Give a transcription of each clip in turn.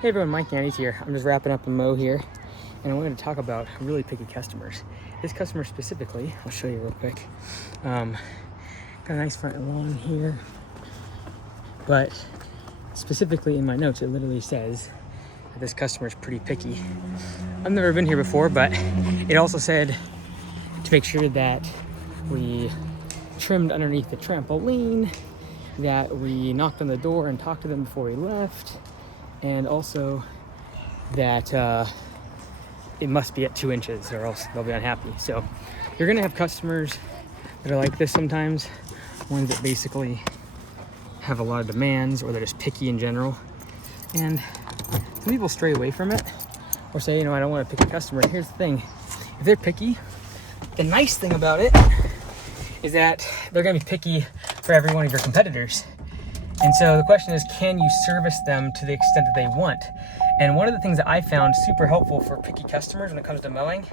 Hey everyone, Mike Annie's here. I'm just wrapping up a mow here, and I wanted to talk about really picky customers. This customer specifically, I'll show you real quick. Got a nice front lawn here, but specifically in my notes, it literally says that this customer is pretty picky. I've never been here before, but it also said to make sure that we trimmed underneath the trampoline, that we knocked on the door and talked to them before we left, and also that it must be at 2 inches or else they'll be unhappy. So you're gonna have customers that are like this sometimes, ones that basically have a lot of demands or they're just picky in general. And some people stray away from it or say, I don't want to pick a customer. Here's the thing, if they're picky, the nice thing about it is that they're gonna be picky for every one of your competitors. And so the question is, can you service them to the extent that they want? And one of the things that I found super helpful for picky customers when it comes to mowing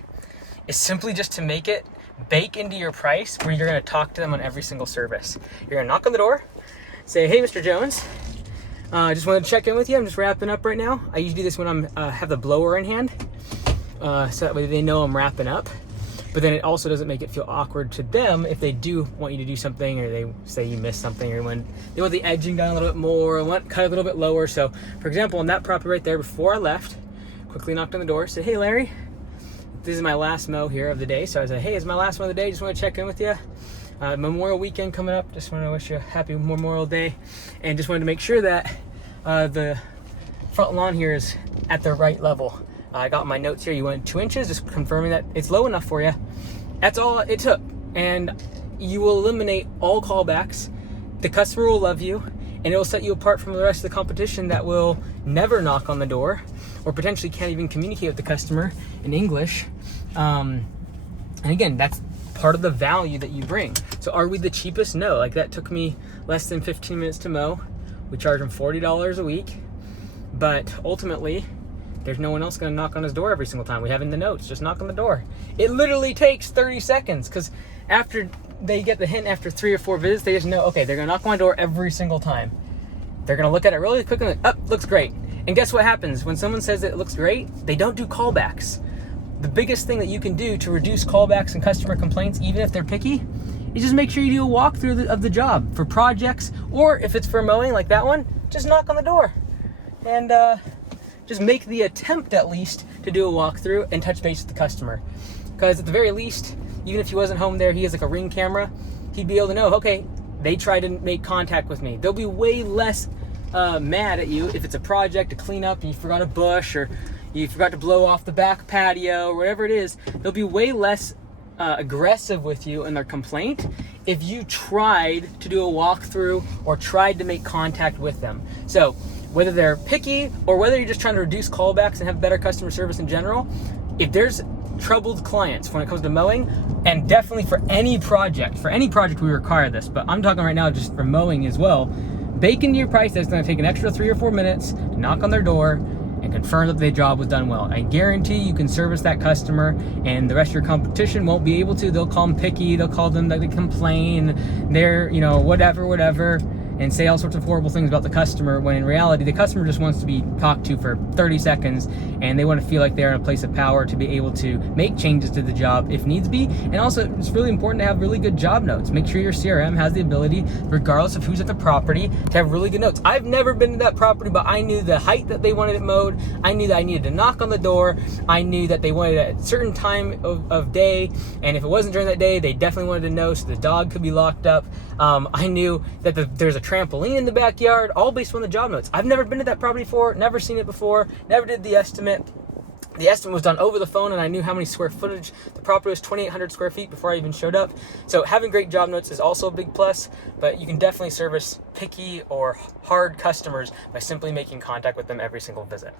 is simply just to make it bake into your price where you're gonna talk to them on every single service. You're gonna knock on the door, say, hey, Mr. Jones, just wanted to check in with you. I'm just wrapping up right now. I usually do this when I'm have the blower in hand, so that way they know I'm wrapping up. But then it also doesn't make it feel awkward to them if they do want you to do something, or they say you missed something, or when they want the edging done a little bit more, or want cut a little bit lower. So for example, on that property right there, before I left, quickly knocked on the door, said, hey Larry, this is my last mow here of the day. So I said, hey, it's my last one of the day, just want to check in with you. Memorial weekend coming up, just want to wish you a happy Memorial Day, and just wanted to make sure that the front lawn here is at the right level. I got my notes here, you went 2 inches, just confirming that it's low enough for you. That's all it took. And you will eliminate all callbacks. The customer will love you, and it will set you apart from the rest of the competition that will never knock on the door or potentially can't even communicate with the customer in English. And again, that's part of the value that you bring. So are we the cheapest? No, like that took me less than 15 minutes to mow. We charge them $40 a week, but ultimately, there's no one else gonna knock on his door every single time. We have in the notes, just knock on the door. It literally takes 30 seconds because after they get the hint after 3 or 4 visits, they just know, okay, they're gonna knock on my door every single time. They're gonna look at it really quickly and looks great. And guess what happens? When someone says it looks great, they don't do callbacks. The biggest thing that you can do to reduce callbacks and customer complaints, even if they're picky, is just make sure you do a walkthrough of the job for projects, or if it's for mowing like that one, just knock on the door. And just make the attempt at least to do a walkthrough and touch base with the customer. Because at the very least, even if he wasn't home there, he has like a Ring camera, he'd be able to know, okay, they tried to make contact with me. They'll be way less mad at you if it's a project to clean up and you forgot a bush, or you forgot to blow off the back patio, or whatever it is. They'll be way less aggressive with you in their complaint if you tried to do a walkthrough or tried to make contact with them. So whether they're picky or whether you're just trying to reduce callbacks and have better customer service in general, if there's troubled clients when it comes to mowing, and definitely for any project we require this, but I'm talking right now just for mowing as well, bake into your price that it's gonna take an extra 3 or 4 minutes to knock on their door and confirm that the job was done well. I guarantee you can service that customer, and the rest of your competition won't be able to. They'll call them picky, they'll call them that they complain, they're, whatever, and say all sorts of horrible things about the customer, when in reality, the customer just wants to be talked to for 30 seconds, and they want to feel like they're in a place of power to be able to make changes to the job if needs be. And also, it's really important to have really good job notes. Make sure your CRM has the ability, regardless of who's at the property, to have really good notes. I've never been to that property, but I knew the height that they wanted it mowed. I knew that I needed to knock on the door. I knew that they wanted it at a certain time of day, and if it wasn't during that day, they definitely wanted to know, so the dog could be locked up. I knew that there's a trampoline in the backyard, all based on the job notes. I've never been to that property before, never seen it before, never did the estimate. The estimate was done over the phone, and I knew how many square footage. The property was 2,800 square feet before I even showed up. So having great job notes is also a big plus, but you can definitely service picky or hard customers by simply making contact with them every single visit.